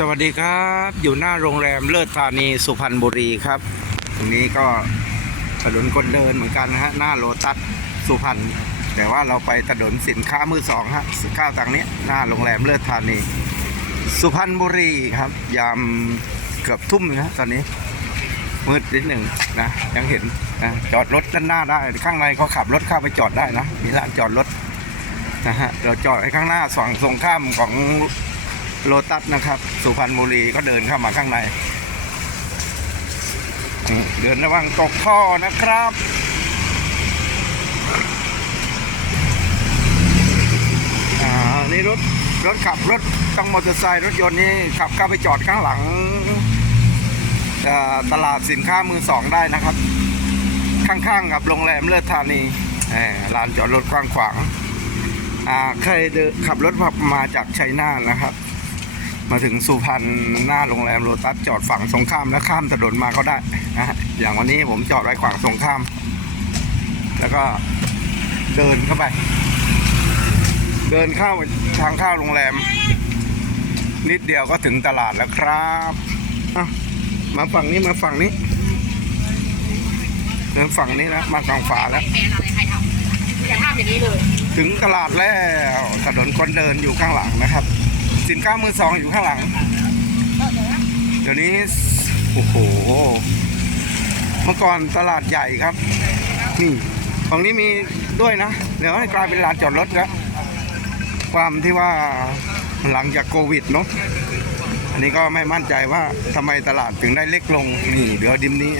สวัสดีครับ อยู่หน้าโรงแรมเลิศธานีสุพรรณบุรีครับตรงนี้ก็ถนนคนเดินเหมือนกันนะฮะหน้าโลตัสสุพรรณแต่ว่าเราไปถนนสินค้ามือสองฮะสินค้าต่างนี้หน้าโรงแรมเลิศธานี สุพรรณบุรีครับ ยามเกือบทุ่มนะตอนนี้ มืดนิดหนึ่งนะยังเห็นนะจอดรถด้านหน้าได้ข้างในเขาขับรถเข้าไปจอดได้นะมีลานจอดรถนะฮะเราจอดไว้ข้างหน้าฝั่งตรงข้ามของ โลตัสนะครับ สุพรรณบุรีก็เดินเข้ามาข้างใน เดินระวังตกท่อนะครับอ่านี่รถรถขับรถต้องมอเตอร์ไซค์รถยนต์นี่ขับเข้าไปจอดข้างหลังตลาดสินค้ามือสองได้นะครับ ข้างๆกับโรงแรมเลิศธานีลานจอดรถกว้างขวางเคยเดินขับรถมาจากชัยนาทนะครับ มาถึงสุพรรณหน้าโรงแรมโลตัสจอดฝั่งตรงข้ามแล้วข้ามถนนมาก็ได้นะฮะอย่างวันนี้ผมจอดไว้ฝั่งตรงข้าม แล้วก็เดินเข้าไป เดินเข้าทางเข้าโรงแรม นิดเดียวก็ถึงตลาดแล้วครับอะมาฝั่งนี้มาฝั่งนี้เดินฝั่งนี้นะมาฝั่งฝาแล้วแฟนอะไรใครทำอย่าทำอย่างนี้เลยถึงตลาดแล้วถนนคนเดินอยู่ข้างหลังนะครับ สินค้ามือสองอยู่ข้างหลัง เดี๋ยวนี้ โอ้โห เมื่อก่อนตลาดใหญ่ครับ นี่ฝั่งนี้มีด้วยนะ เดี๋ยวให้กลายเป็นลานจอดรถแล้วความที่ว่าหลังจากโควิดเนาะอันนี้ก็ไม่มั่นใจว่าทำไมตลาดถึงได้เล็กลงนี่เดี๋ยวดิมนี้